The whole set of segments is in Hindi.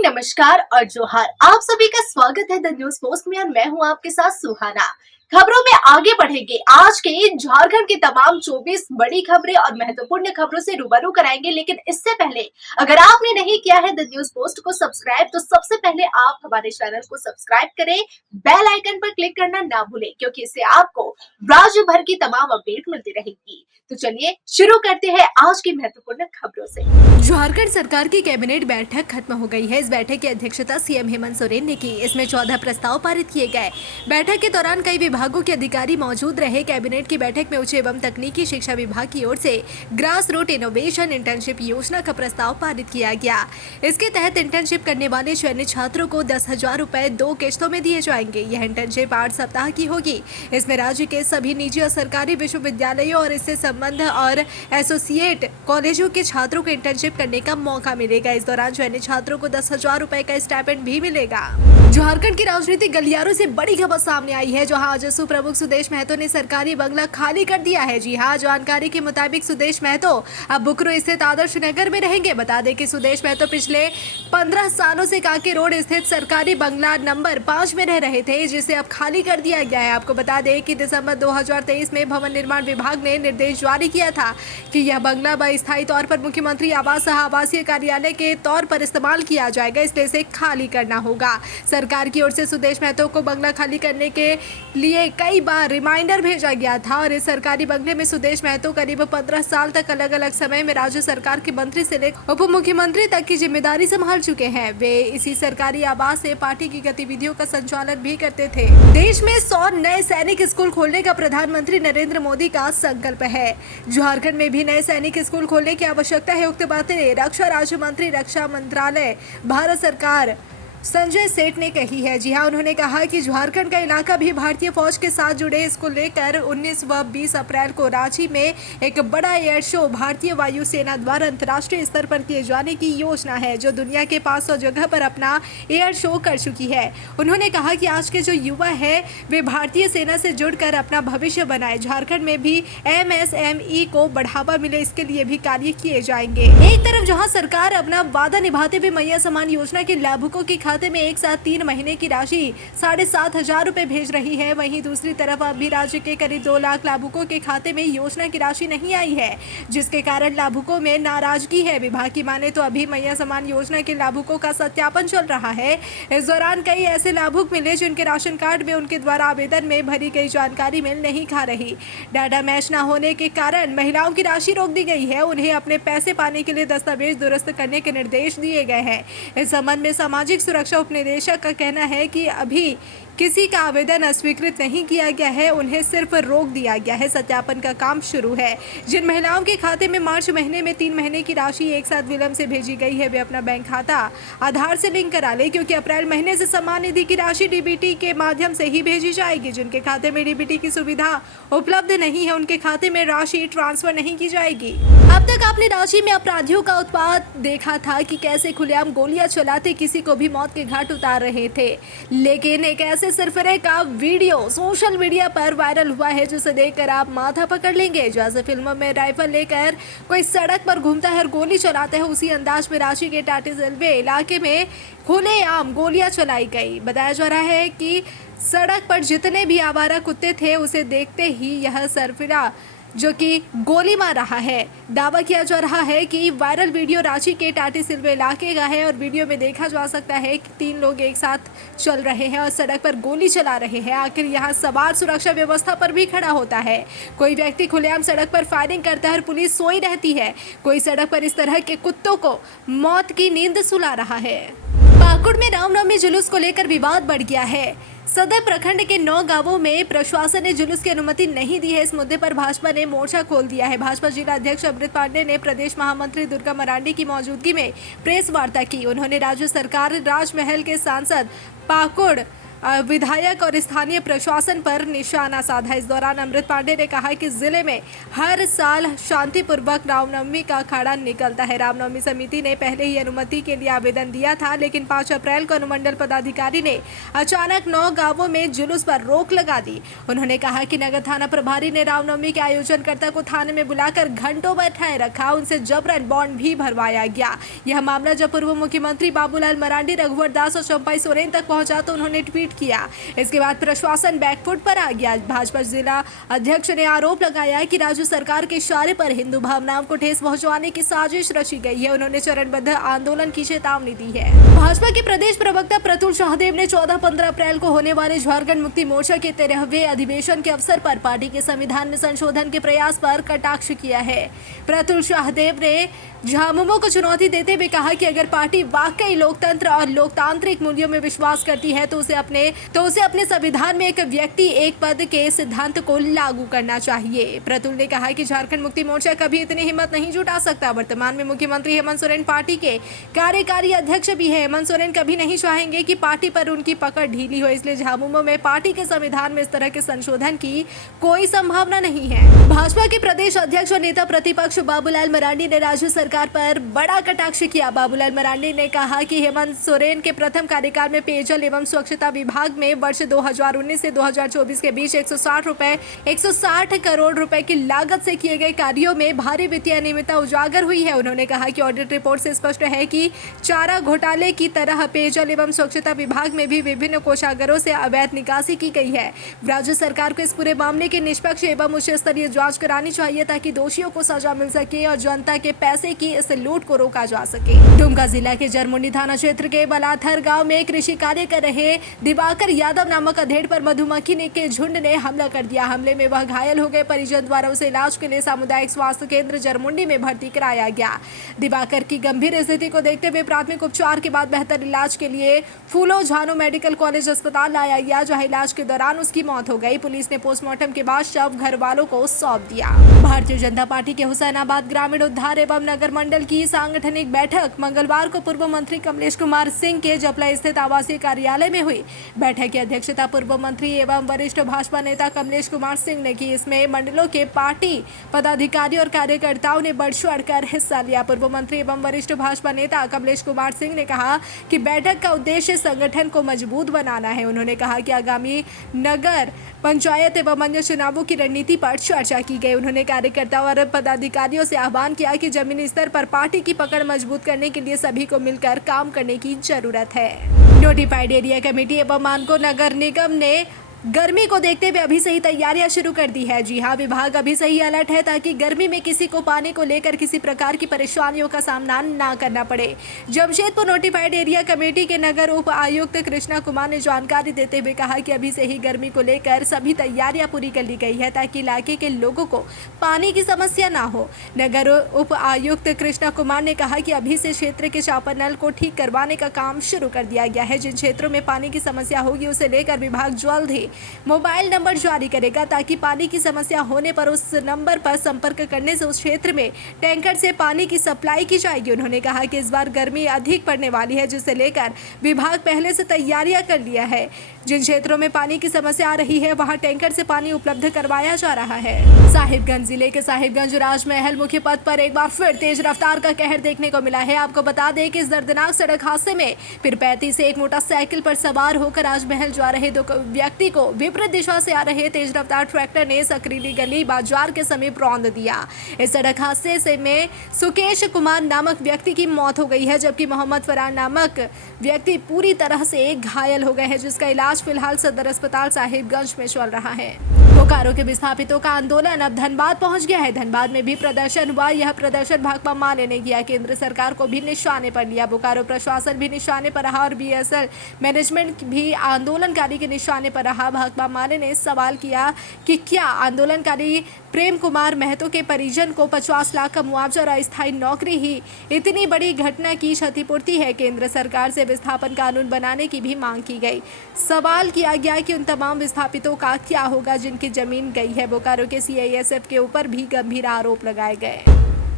मॉर्निंग, नमस्कार और जोहार। आप सभी का स्वागत है द न्यूज पोस्ट में और मैं हूं आपके साथ सुहाना। खबरों में आगे बढ़ेंगे। आज के झारखंड की तमाम 24 बड़ी खबरें और महत्वपूर्ण खबरों से रूबरू कराएंगे, लेकिन इससे पहले अगर आपने नहीं किया है द न्यूज पोस्ट को सब्सक्राइब, तो सबसे पहले आप हमारे चैनल को सब्सक्राइब करें, बेल आइकन पर क्लिक करना ना भूलें, क्योंकि इससे आपको राज्य भर की तमाम अपडेट मिलती रहेगी। तो चलिए शुरू करते हैं आज की महत्वपूर्ण खबरों से। झारखंड सरकार की कैबिनेट बैठक खत्म हो गई है। इस बैठक की अध्यक्षता सीएम हेमंत सोरेन ने की। इसमें 14 प्रस्ताव पारित किए गए। बैठक के दौरान कई विभागों के अधिकारी मौजूद रहे। कैबिनेट की बैठक में उच्च एवं तकनीकी शिक्षा विभाग की ओर से ग्रास रूट इनोवेशन इंटर्नशिप योजना का प्रस्ताव पारित किया गया। इसके तहत इंटर्नशिप करने वाले चयनित छात्रों को 10,000 रुपए 2 किश्तों में दिए जाएंगे। यह इंटर्नशिप 8 सप्ताह की होगी। इसमें राज्य के सभी निजी और सरकारी विश्वविद्यालयों और इससे संबंध और एसोसिएट कॉलेजों के छात्रों को इंटर्नशिप करने का मौका मिलेगा। इस दौरान चयनित छात्रों को 10,000 रुपए का स्टाइपेंड भी मिलेगा। झारखंड की राजनीतिक गलियारों से बड़ी खबर सामने आई है, जहां आजसू प्रमुख सुदेश महतो ने सरकारी बंगला खाली कर दिया है। जी हां, जानकारी के मुताबिक सुदेश महतो अब बुकरू स्थित आदर्श नगर में रहेंगे। बता दें कि सुदेश महतो पिछले 15 सालों से कांके रोड स्थित सरकारी बंगला नंबर 5 में रह रहे थे, जिसे अब खाली कर दिया गया है। आपको बता दें कि दिसंबर 2023 में भवन निर्माण विभाग ने निर्देश जारी किया था कि यह बंगला अस्थायी तौर पर मुख्यमंत्री आवास सह आवासीय कार्यालय के तौर पर इस्तेमाल किया जाएगा, इसलिए इसे खाली करना होगा। सरकार की ओर से सुदेश महतो को बंगला खाली करने के लिए कई बार रिमाइंडर भेजा गया था और इस सरकारी बंगले में सुदेश महतो करीब 15 साल तक अलग अलग समय में राज्य सरकार के मंत्री से लेकर उप मुख्यमंत्री तक की जिम्मेदारी संभाल चुके हैं। वे इसी सरकारी आवास से पार्टी की गतिविधियों का संचालन भी करते थे। देश में 100 नए सैनिक स्कूल खोलने का प्रधानमंत्री नरेंद्र मोदी का संकल्प है। झारखंड में भी नए सैनिक स्कूल खोलने की आवश्यकता है। उक्त बातें रक्षा राज्य मंत्री, रक्षा मंत्रालय, भारत सरकार संजय सेठ ने कही है। जी हां, उन्होंने कहा कि झारखंड का इलाका भी भारतीय फौज के साथ जुड़े। इसको लेकर 19 व 20 अप्रैल को रांची में एक बड़ा एयर शो भारतीय वायुसेना द्वारा अंतर्राष्ट्रीय स्तर पर किए जाने की योजना है, जो दुनिया के 500 जगह पर अपना एयर शो कर चुकी है। उन्होंने कहा कि आज के जो युवा है वे भारतीय सेना से जुड़कर अपना भविष्य बनाए। झारखंड में भी MSME को बढ़ावा मिले, इसके लिए भी कार्य किए जाएंगे। एक तरफ जहाँ सरकार अपना वादा निभाते हुए मैया समान योजना के लाभुकों की खाते में एक साथ 3 महीने की राशि 7,500 रुपए भेज रही है, वहीं दूसरी तरफ अब भी राज्य के करीब 2 लाख लाभुकों के खाते में योजना की राशि नहीं आई है, जिसके कारण लाभुकों में नाराजगी है। विभाग की माने तो अभी मैया समान योजना के लाभुकों का सत्यापन चल रहा है। इस दौरान कई ऐसे लाभुक मिले जिनके राशन कार्ड में उनके द्वारा आवेदन में भरी गई जानकारी मेल नहीं खा रही। डाटा मैच न होने के कारण महिलाओं की राशि रोक दी गई है। उन्हें अपने पैसे पाने के लिए दस्तावेज दुरुस्त करने के निर्देश दिए गए हैं। इस संबंध में सामाजिक सुरक्षा उपनिदेशक का कहना है कि अभी किसी का आवेदन अस्वीकृत नहीं किया गया है, उन्हें सिर्फ रोक दिया गया है। सत्यापन का काम शुरू है। जिन महिलाओं के खाते में मार्च महीने में 3 महीने की राशि एक साथ विलंब से भेजी गई है, वे अपना बैंक खाता आधार से लिंक करा ले, क्योंकि अप्रैल महीने से सम्मान निधि की राशि डीबीटी के माध्यम से ही भेजी जाएगी। जिनके खाते में डीबीटी की सुविधा उपलब्ध नहीं है, उनके खाते में राशि ट्रांसफर नहीं की जाएगी। अब तक आपने रांची में अपराधियों का उत्पात देखा था कि कैसे खुलेआम गोलियां चलाते किसी को भी मौत के घाट उतार रहे थे, लेकिन एक ऐसे सरफरे का वीडियो सोशल मीडिया पर वायरल हुआ है, जिसे देखकर आप माथा पकड़ लेंगे। जैसे फिल्मों में राइफल लेकर कोई सड़क पर घूमता है और गोली चलाता है, उसी अंदाज में रांची के टाटी रेलवे इलाके में खुलेआम गोलियां चलाई गई। बताया जा रहा है कि सड़क पर जितने भी आवारा कुत्ते थे, उसे देखते ही यह सरफिरा जो कि गोली मार रहा है। दावा किया जा रहा है कि वायरल वीडियो रांची के टाटी सिलवे इलाके का है और वीडियो में देखा जा सकता है कि 3 लोग एक साथ चल रहे हैं और सड़क पर गोली चला रहे हैं। आखिर यहाँ सवाल सुरक्षा व्यवस्था पर भी खड़ा होता है। कोई व्यक्ति खुलेआम सड़क पर फायरिंग करता है और पुलिस सोई रहती है। कोई सड़क पर इस तरह के कुत्तों को मौत की नींद सुला रहा है। पाकुड़ में रामनवमी जुलूस को लेकर विवाद बढ़ गया है। सदर प्रखंड के 9 गांवों में प्रशासन ने जुलूस की अनुमति नहीं दी है। इस मुद्दे पर भाजपा ने मोर्चा खोल दिया है। भाजपा जिला अध्यक्ष अमृत पांडे ने प्रदेश महामंत्री दुर्गा मरांडी की मौजूदगी में प्रेस वार्ता की। उन्होंने राज्य सरकार, राजमहल के सांसद पाकुड़ विधायक और स्थानीय प्रशासन पर निशाना साधा। इस दौरान अमृत पांडे ने कहा कि जिले में हर साल शांतिपूर्वक रामनवमी का अखाड़ा निकलता है। रामनवमी समिति ने पहले ही अनुमति के लिए आवेदन दिया था, लेकिन 5 अप्रैल को अनुमंडल पदाधिकारी ने अचानक 9 गांवों में जुलूस पर रोक लगा दी। उन्होंने कहा कि नगर थाना प्रभारी ने रामनवमी के आयोजनकर्ता को थाने में बुलाकर घंटों बैठाए रखा, उनसे जबरन बॉन्ड भी भरवाया गया। यह मामला जब पूर्व मुख्यमंत्री बाबूलाल मरांडी, रघुवर दास और चंपाई सोरेन तक पहुंचा तो उन्होंने ट्वीट किया। इसके बाद प्रशासन बैकफुट पर आ गया। भाजपा जिला अध्यक्ष ने आरोप लगाया कि राज्य सरकार के इशारे पर हिंदू भावनाओं को ठेस पहुंचाने की साजिश रची गई है। उन्होंने चरणबद्ध आंदोलन की चेतावनी दी है। भाजपा के प्रदेश प्रवक्ता प्रतुल शाहदेव ने 14-15 अप्रैल को होने वाले झारखंड मुक्ति मोर्चा के 13वें अधिवेशन के अवसर पर पार्टी के संविधान में संशोधन के प्रयास पर कटाक्ष किया है। प्रतुल शाहदेव ने झामुमो को चुनौती देते हुए कहा कि अगर पार्टी वाकई लोकतंत्र और लोकतांत्रिक मूल्यों में विश्वास करती है तो उसे अपने संविधान में एक व्यक्ति एक पद के सिद्धांत को लागू करना चाहिए। प्रतुल ने कहा कि झारखंड मुक्ति मोर्चा कभी इतनी हिम्मत नहीं जुटा सकता। वर्तमान में मुख्यमंत्री हेमंत सोरेन पार्टी के कार्यकारी अध्यक्ष भी है। हेमंत सोरेन कभी नहीं चाहेंगे कि पार्टी पर उनकी पकड़ ढीली हो, इसलिए झामुमो में पार्टी के संविधान में इस तरह के संशोधन की कोई संभावना नहीं है। भाजपा के प्रदेश अध्यक्ष और नेता प्रतिपक्ष बाबूलाल मरांडी ने राज्य सरकार पर बड़ा कटाक्ष किया। बाबूलाल मरांडी ने कहा कि हेमंत सोरेन के प्रथम कार्यकाल में पेयजल एवं स्वच्छता विभाग में वर्ष 2019 से 2024 के बीच 160 करोड़ रुपए की लागत से किए गए कार्यों में भारी वित्तीय अनियमितता उजागर हुई है। उन्होंने कहा कि ऑडिट रिपोर्ट से स्पष्ट है कि चारा घोटाले की तरह पेयजल एवं स्वच्छता विभाग में भी विभिन्न कोषागारों से अवैध निकासी की गई है। राज्य सरकार को इस पूरे मामले की निष्पक्ष एवं उच्च स्तरीय जांच करानी चाहिए ताकि दोषियों को सजा मिल सके और जनता के पैसे की इस लूट को रोका जा सके। दुमका जिला के जरमुंडी थाना क्षेत्र के बलाथर गांव में कृषि कार्य कर रहे दिवाकर यादव नामक अधेड़ पर मधुमक्खी के झुंड ने हमला कर दिया। हमले में वह घायल हो गए। परिजन द्वारा उसे इलाज के लिए सामुदायिक स्वास्थ्य केंद्र जरमुंडी में भर्ती कराया गया। दिवाकर की गंभीर स्थिति को देखते हुए प्राथमिक उपचार के बाद बेहतर इलाज के लिए फूलो झानो मेडिकल कॉलेज अस्पताल लाया गया, जहां इलाज के दौरान उसकी मौत हो गई। पुलिस ने पोस्टमार्टम के बाद शव घर वालों को सौंप दिया। भारतीय जनता पार्टी के हुसैनाबाद ग्रामीण उद्धार एवं नगर मंडल की सांगठनिक बैठक मंगलवार को पूर्व मंत्री कमलेश कुमार सिंह के जपला स्थित आवासीय कार्यालय में हुई। बैठक की अध्यक्षता पूर्व मंत्री एवं वरिष्ठ भाजपा नेता कमलेश कुमार सिंह ने की। इसमें मंडलों के पार्टी पदाधिकारी और कार्यकर्ताओं ने बढ़ चढ़कर हिस्सा लिया। पूर्व मंत्री एवं वरिष्ठ भाजपा नेता कमलेश कुमार सिंह ने कहा कि बैठक का उद्देश्य संगठन को मजबूत बनाना है। उन्होंने कहा कि आगामी नगर पंचायत एवं अन्य चुनावों की रणनीति पर चर्चा की गई। उन्होंने कार्यकर्ताओं और पदाधिकारियों से आह्वान किया कि जमीनी स्तर पर पार्टी की पकड़ मजबूत करने के लिए सभी को मिलकर काम करने की जरूरत है। नोटिफाइड एरिया कमेटी एवं मानको नगर निगम ने गर्मी को देखते हुए अभी से ही तैयारियां शुरू कर दी है। जी हां, विभाग अभी से ही अलर्ट है ताकि गर्मी में किसी को पानी को लेकर किसी प्रकार की परेशानियों का सामना ना करना पड़े। जमशेदपुर नोटिफाइड एरिया कमेटी के नगर उप आयुक्त कृष्णा कुमार ने जानकारी देते हुए कहा कि अभी से ही गर्मी को लेकर सभी तैयारियां पूरी कर ली गई है ताकि इलाके के लोगों को पानी की समस्या ना हो। नगर उप आयुक्त कृष्णा कुमार ने कहा कि अभी से क्षेत्र के चापानल को ठीक करवाने का काम शुरू कर दिया गया है। जिन क्षेत्रों में पानी की समस्या होगी उसे लेकर विभाग जल्द ही मोबाइल नंबर जारी करेगा ताकि पानी की समस्या होने पर उस नंबर पर संपर्क करने से उस क्षेत्र में टैंकर से पानी की सप्लाई की जाएगी। उन्होंने कहा कि इस बार गर्मी अधिक पड़ने वाली है, जिसे लेकर विभाग पहले से तैयारियां कर लिया है। जिन क्षेत्रों में पानी की समस्या आ रही है वहां टैंकर से पानी उपलब्ध करवाया जा रहा है। साहिबगंज जिले के साहिबगंज राजमहल मुख्य पथ पर एक बार फिर तेज रफ्तार का कहर देखने को मिला है। आपको बता दें कि इस दर्दनाक सड़क हादसे में पीरपैंती से एक मोटरसाइकिल पर सवार होकर राजमहल जा रहे दो व्यक्ति को विपरीत दिशा से आ रहे तेज रफ्तार ट्रैक्टर ने सकरीली गली बाजार के समीप रौंद दिया। इस सड़क हादसे से में सुकेश कुमार नामक व्यक्ति की मौत हो गई है, जबकि मोहम्मद फरहान नामक व्यक्ति पूरी तरह से घायल हो गए हैं, जिसका इलाज फिलहाल सदर अस्पताल साहिबगंज में चल रहा है। बोकारो के विस्थापितों का आंदोलन अब धनबाद पहुंच गया है। धनबाद में भी प्रदर्शन हुआ। यह प्रदर्शन भाकपा माले ने किया। केंद्र सरकार को भी निशाने पर लिया। बोकारो प्रशासन भी निशाने पर रहा और बीएसएल मैनेजमेंट भी आंदोलनकारी के निशाने पर रहा। भाकपा माले ने सवाल किया कि क्या आंदोलनकारी प्रेम कुमार महतो के परिजन को 50 लाख का मुआवजा और अस्थायी नौकरी ही इतनी बड़ी घटना की क्षतिपूर्ति है। केंद्र सरकार से विस्थापन कानून बनाने की भी मांग की गई। सवाल किया गया कि उन तमाम विस्थापितों का क्या होगा जिनकी जमीन गई है। बोकारो के सीआईएसएफ के ऊपर भी गंभीर आरोप लगाए गए।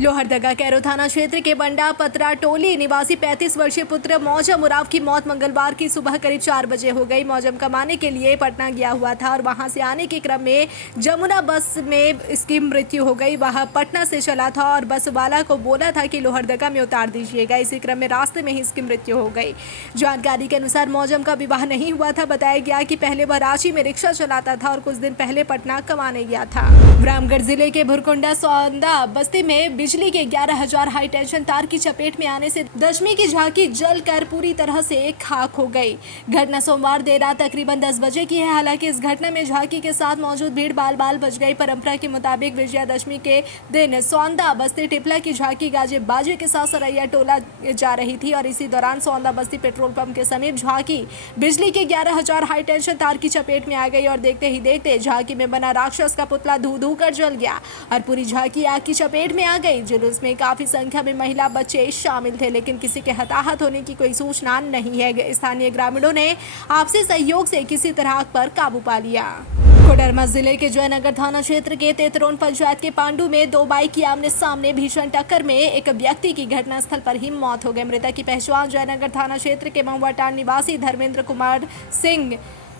लोहरदगा कैरो थाना क्षेत्र के बंडा पतरा टोली निवासी 35 वर्षीय पुत्र मौजम उराव की मौत मंगलवार की सुबह करीब 4 बजे हो गई। मौजम कमाने के लिए पटना गया हुआ था और वहां से आने के क्रम में जमुना बस में इसकी मृत्यु हो गई। वह पटना से चला था और बस वाला को बोला था कि लोहरदगा में उतार दीजिएगा। इसी क्रम में रास्ते में ही इसकी मृत्यु हो गई। जानकारी के अनुसार मौजम का विवाह नहीं हुआ था। बताया गया कि पहले वह रांची में रिक्शा चलाता था और कुछ दिन पहले पटना कमाने गया था। रामगढ़ जिले के भुरकुंडा सौंदा बस्ती में बिजली के 11,000 हाई टेंशन तार की चपेट में आने से दशमी की झांकी जलकर पूरी तरह से खाक हो गई। घटना सोमवार देर रात तकरीबन 10 बजे की है। हालांकि इस घटना में झांकी के साथ मौजूद भीड़ बाल बाल बच गई। परंपरा के मुताबिक विजयादशमी के दिन सौंदा बस्ती टिपला की झांकी गाजे बाजे के साथ सरैया टोला जा रही थी और इसी दौरान सौंदा बस्ती पेट्रोल पंप के समीप झांकी बिजली के 11,000 हाई टेंशन तार की चपेट में आ गई और देखते ही देखते झांकी में बना राक्षस का पुतला धू धू कर जल गया और पूरी झांकी आग की चपेट में आ गई। जुलूस में काफी संख्या में महिला बच्चे शामिल थे, लेकिन किसी के हताहत होने की कोई सूचना नहीं है। स्थानीय ग्रामीणों ने आपसी सहयोग से किसी तरह आग पर काबू पा लिया। कोडरमा जिले के जयनगर थाना क्षेत्र के तेतरोन पंचायत के पांडू में 2 बाइक की आमने सामने भीषण टक्कर में एक व्यक्ति की घटनास्थल पर ही मौत हो गई। मृतक की पहचान जयनगर थाना क्षेत्र के महुआटांड निवासी धर्मेंद्र कुमार सिंह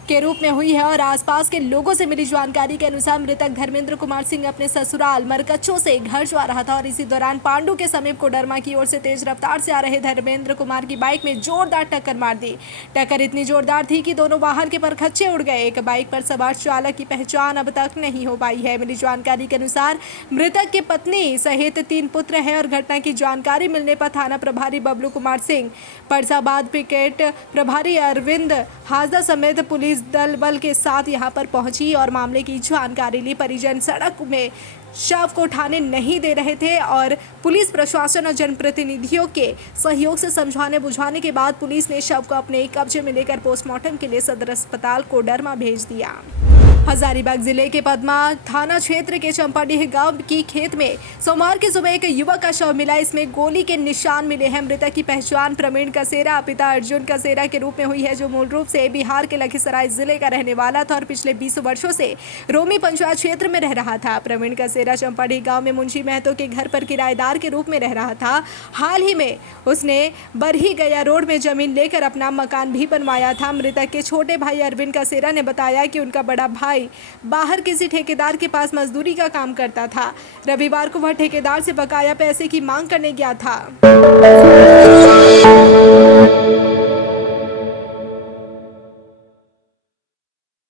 के रूप में हुई है और आसपास के लोगों से मिली जानकारी के अनुसार मृतक धर्मेंद्र कुमार सिंह अपने ससुराल मरकच्चों से घर जा रहा था और इसी दौरान पांडू के समीप कोडरमा की ओर से तेज रफ्तार से आ रहे धर्मेंद्र कुमार की बाइक में जोरदार टक्कर मार दी। टक्कर इतनी जोरदार थी कि दोनों बाहर के परखच्चे उड़ गए। एक बाइक पर सवार चालक की पहचान अब तक नहीं हो पाई है। मिली जानकारी के अनुसार मृतक की पत्नी सहित 3 पुत्र हैं और घटना की जानकारी मिलने पर थाना प्रभारी बबलू कुमार सिंह, परसाबाद पिकेट प्रभारी अरविंद हाजदा समेत पुलिस दल बल के साथ यहां पर पहुंची और मामले की जानकारी ली। परिजन सड़क में शव को उठाने नहीं दे रहे थे और पुलिस प्रशासन और जनप्रतिनिधियों के सहयोग से समझाने बुझाने के बाद पुलिस ने शव को अपने कब्जे में लेकर पोस्टमार्टम के लिए सदर अस्पताल कोडरमा भेज दिया। हजारीबाग जिले के पदमा थाना क्षेत्र के चंपाडीह गांव की खेत में सोमवार की सुबह एक युवक का शव मिला। इसमें गोली के निशान मिले हैं। मृतक की पहचान प्रवीण कसेरा पिता अर्जुन कसेरा के रूप में हुई है, जो मूल रूप से बिहार के लखीसराय जिले का रहने वाला था और पिछले 20 वर्षों से रोमी पंचायत क्षेत्र में रह रहा था। प्रवीण कसेरा चंपाडीह गाँव में मुंशी महतो के घर पर किराएदार के रूप में रह रहा था। हाल ही में उसने बरही गया रोड में जमीन लेकर अपना मकान भी बनवाया था। मृतक के छोटे भाई अरविंद कसेरा ने बताया कि उनका बड़ा भाई बाहर किसी ठेकेदार के पास मजदूरी का काम करता था। रविवार को वह ठेकेदार से बकाया पैसे की मांग करने गया था।